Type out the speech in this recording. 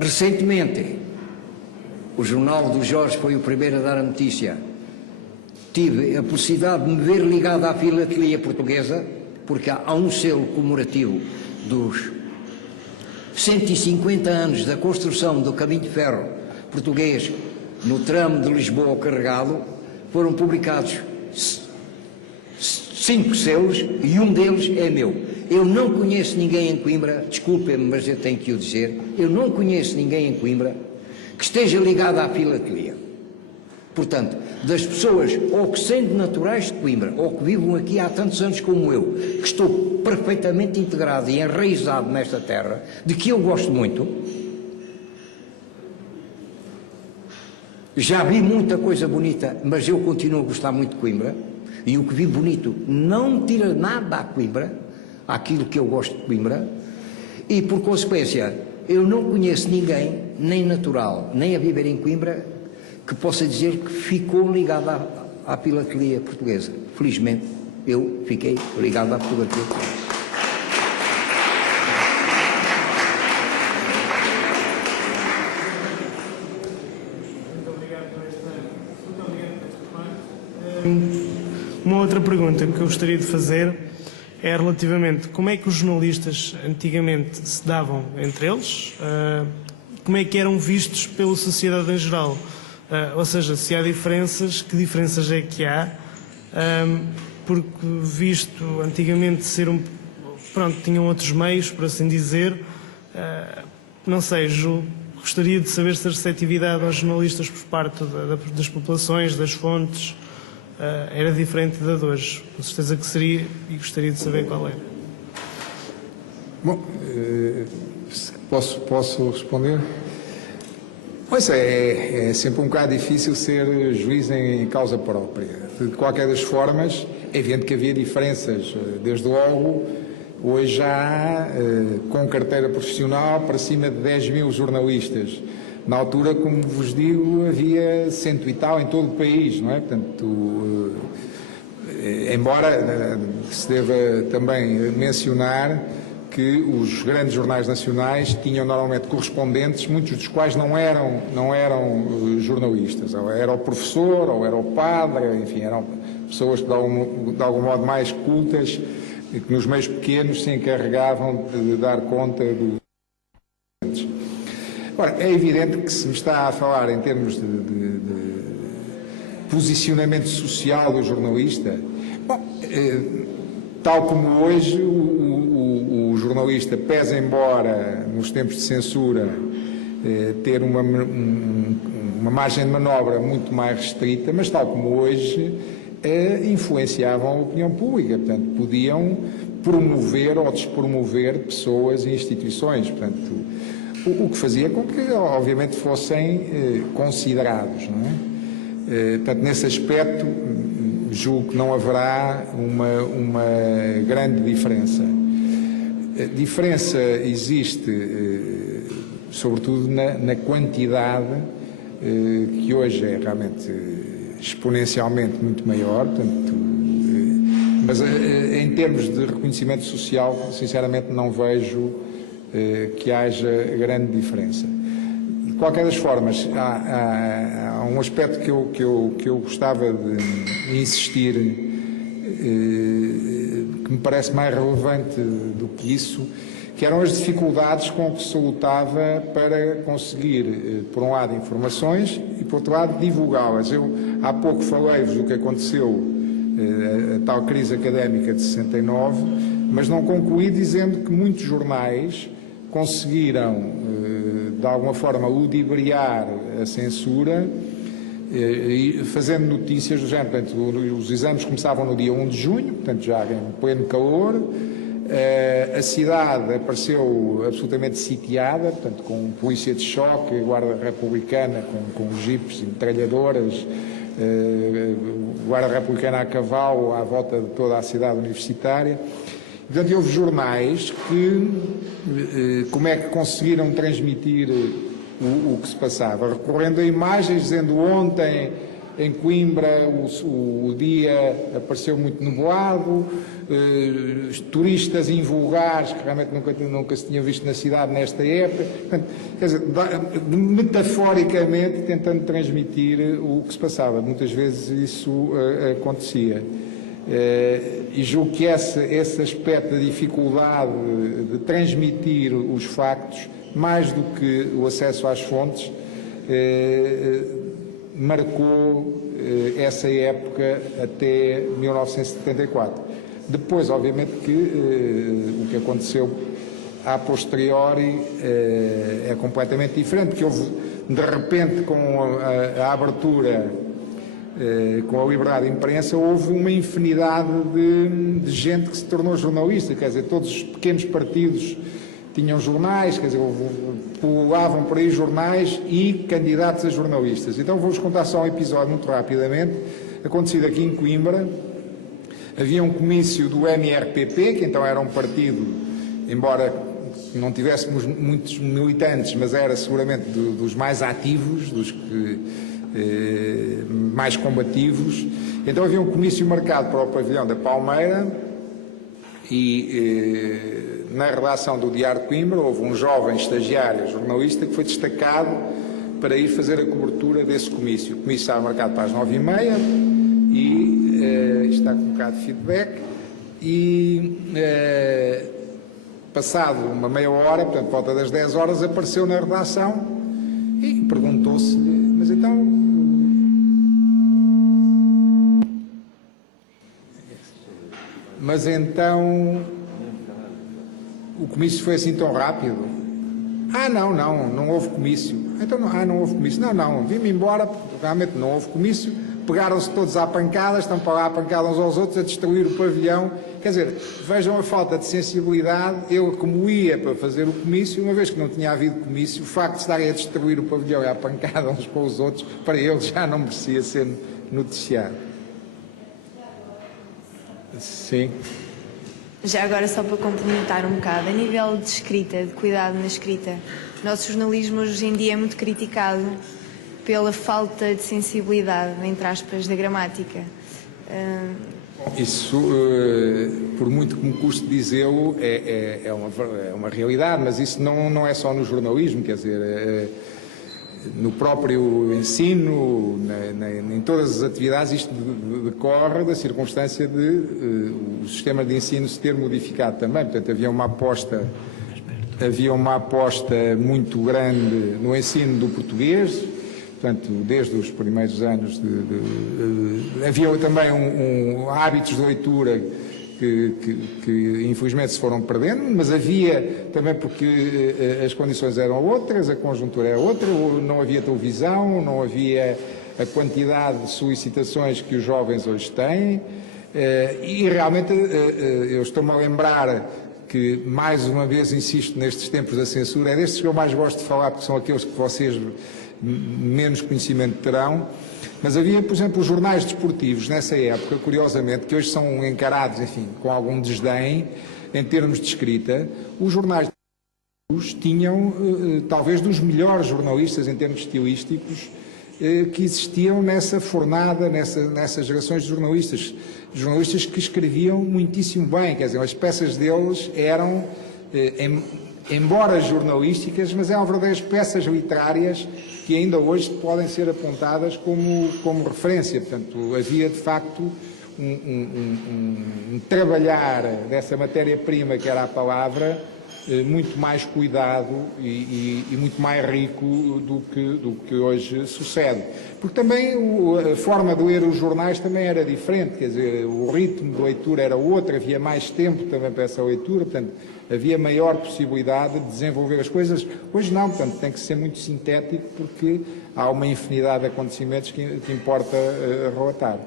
Recentemente, o jornal do Jorge foi o primeiro a dar a notícia. Tive a possibilidade de me ver ligado à filatelia portuguesa, porque há um selo comemorativo dos 150 anos da construção do caminho de ferro português no tramo de Lisboa ao Carregado. Foram publicados 5 selos e um deles é meu. Eu não conheço ninguém em Coimbra, desculpem-me, mas eu tenho que o dizer, eu não conheço ninguém em Coimbra que esteja ligado à filatelia. Portanto, das pessoas ou que sendo naturais de Coimbra ou que vivam aqui há tantos anos como eu, que estou perfeitamente integrado e enraizado nesta terra, de que eu gosto muito, já vi muita coisa bonita, mas eu continuo a gostar muito de Coimbra, e o que vi bonito não tira nada a Coimbra, àquilo que eu gosto de Coimbra, e por consequência eu não conheço ninguém, nem natural, nem a viver em Coimbra, que possa dizer que ficou ligado à filatelia portuguesa. Felizmente, eu fiquei ligado à filatelia portuguesa. Uma outra pergunta que eu gostaria de fazer é relativamente como é que os jornalistas antigamente se davam entre eles, como é que eram vistos pela sociedade em geral. Ou seja, se há diferenças, que diferenças é que há? Porque visto antigamente ser pronto, tinham outros meios, por assim dizer, não sei, gostaria de saber se a receptividade aos jornalistas por parte das populações, das fontes, era diferente da de hoje. Com certeza que seria, e gostaria de saber qual era. Bom, posso responder? Pois é sempre um bocado difícil ser juiz em causa própria. De qualquer das formas, é evidente que havia diferenças. Desde logo, hoje já há, com carteira profissional, para cima de 10 mil jornalistas. Na altura, como vos digo, havia 100 e tal em todo o país, não é? Portanto, embora se deva também mencionar que os grandes jornais nacionais tinham normalmente correspondentes, muitos dos quais não eram jornalistas. Ou era o professor, ou era o padre, enfim, eram pessoas de algum modo mais cultas e que nos meios pequenos se encarregavam de dar conta do... Ora, é evidente que se me está a falar em termos de posicionamento social do jornalista, bom, tal como hoje o jornalista, pese embora nos tempos de censura ter uma margem de manobra muito mais restrita, mas tal como hoje influenciavam a opinião pública, portanto podiam promover ou despromover pessoas e instituições, portanto o que fazia com que obviamente fossem considerados, não é? Portanto, nesse aspecto julgo que não haverá uma grande diferença. A diferença existe, sobretudo, na quantidade, que hoje é realmente exponencialmente muito maior, portanto, mas em termos de reconhecimento social, sinceramente, não vejo que haja grande diferença. De qualquer das formas, há um aspecto que eu gostava de insistir, que me parece mais relevante do que isso, que eram as dificuldades com que se lutava para conseguir, por um lado, informações e, por outro lado, divulgá-las. Eu há pouco falei-vos do que aconteceu, a tal crise académica de 69, mas não concluí dizendo que muitos jornais conseguiram, de alguma forma, ludibriar a censura, fazendo notícias do género. Portanto, os exames começavam no dia 1 de junho, portanto já em pleno calor, a cidade apareceu absolutamente sitiada, portanto com polícia de choque, guarda republicana com jipes e metralhadoras, guarda republicana a cavalo à volta de toda a cidade universitária. Portanto, houve jornais que, como é que conseguiram transmitir o que se passava? Recorrendo a imagens, dizendo ontem em Coimbra o dia apareceu muito nublado, turistas invulgares que realmente nunca se tinham visto na cidade nesta época. Portanto, quer dizer, metaforicamente tentando transmitir o que se passava. Muitas vezes isso acontecia. E julgo que esse aspecto da dificuldade de transmitir os factos, mais do que o acesso às fontes, marcou essa época até 1974. Depois, obviamente, que o que aconteceu a posteriori é completamente diferente, porque houve, de repente, com a abertura, com a liberdade de imprensa, houve uma infinidade de gente que se tornou jornalista, quer dizer, todos os pequenos partidos tinham jornais, quer dizer, pulavam por aí jornais e candidatos a jornalistas. Então vou-vos contar só um episódio muito rapidamente, acontecido aqui em Coimbra. Havia um comício do MRPP, que então era um partido, embora não tivéssemos muitos militantes, mas era seguramente dos mais ativos, dos que, mais combativos. Então havia um comício marcado para o pavilhão da Palmeira e na redação do Diário de Coimbra houve um jovem estagiário jornalista que foi destacado para ir fazer a cobertura desse comício. O comício estava marcado para as 9h30 e está com um bocado de feedback e passado uma meia hora, portanto, por volta das 10 horas, apareceu na redação e perguntou-se, mas então... Mas então... O comício foi assim tão rápido? Não houve comício. Então, não houve comício. Não, vim-me embora, porque realmente não houve comício. Pegaram-se todos à pancada, estão para lá a pancada uns aos outros, a destruir o pavilhão. Quer dizer, vejam a falta de sensibilidade. Eu, como ia para fazer o comício, uma vez que não tinha havido comício, o facto de estarem a destruir o pavilhão e à pancada uns com os outros, para eles já não merecia ser noticiado. Sim. Já agora, só para complementar um bocado, a nível de escrita, de cuidado na escrita, o nosso jornalismo hoje em dia é muito criticado pela falta de sensibilidade, entre aspas, da gramática. Isso, por muito que me custe dizê-lo, é uma realidade, mas isso não é só no jornalismo, quer dizer, no próprio ensino, em todas as atividades, isto decorre da circunstância de o sistema de ensino se ter modificado também. Portanto, havia uma aposta muito grande no ensino do português, portanto, desde os primeiros anos havia também hábitos de leitura que infelizmente se foram perdendo, mas havia também porque as condições eram outras, a conjuntura era outra, não havia televisão, não havia a quantidade de solicitações que os jovens hoje têm, e realmente eu estou-me a lembrar que, mais uma vez, insisto nestes tempos da censura, é destes que eu mais gosto de falar, porque são aqueles que vocês menos conhecimento terão. Mas havia, por exemplo, os jornais desportivos nessa época, curiosamente, que hoje são encarados, enfim, com algum desdém em termos de escrita. Os jornais desportivos tinham talvez dos melhores jornalistas em termos estilísticos que existiam nessa fornada, nessas gerações de jornalistas que escreviam muitíssimo bem, quer dizer, as peças deles eram, embora jornalísticas, mas eram verdadeiras peças literárias que ainda hoje podem ser apontadas como referência. Portanto, havia de facto um trabalhar dessa matéria-prima que era a palavra, muito mais cuidado e muito mais rico do que hoje sucede. Porque também a forma de ler os jornais também era diferente, quer dizer, o ritmo de leitura era outro, havia mais tempo também para essa leitura, portanto, havia maior possibilidade de desenvolver as coisas. Hoje não, portanto, tem que ser muito sintético porque há uma infinidade de acontecimentos que importa relatar.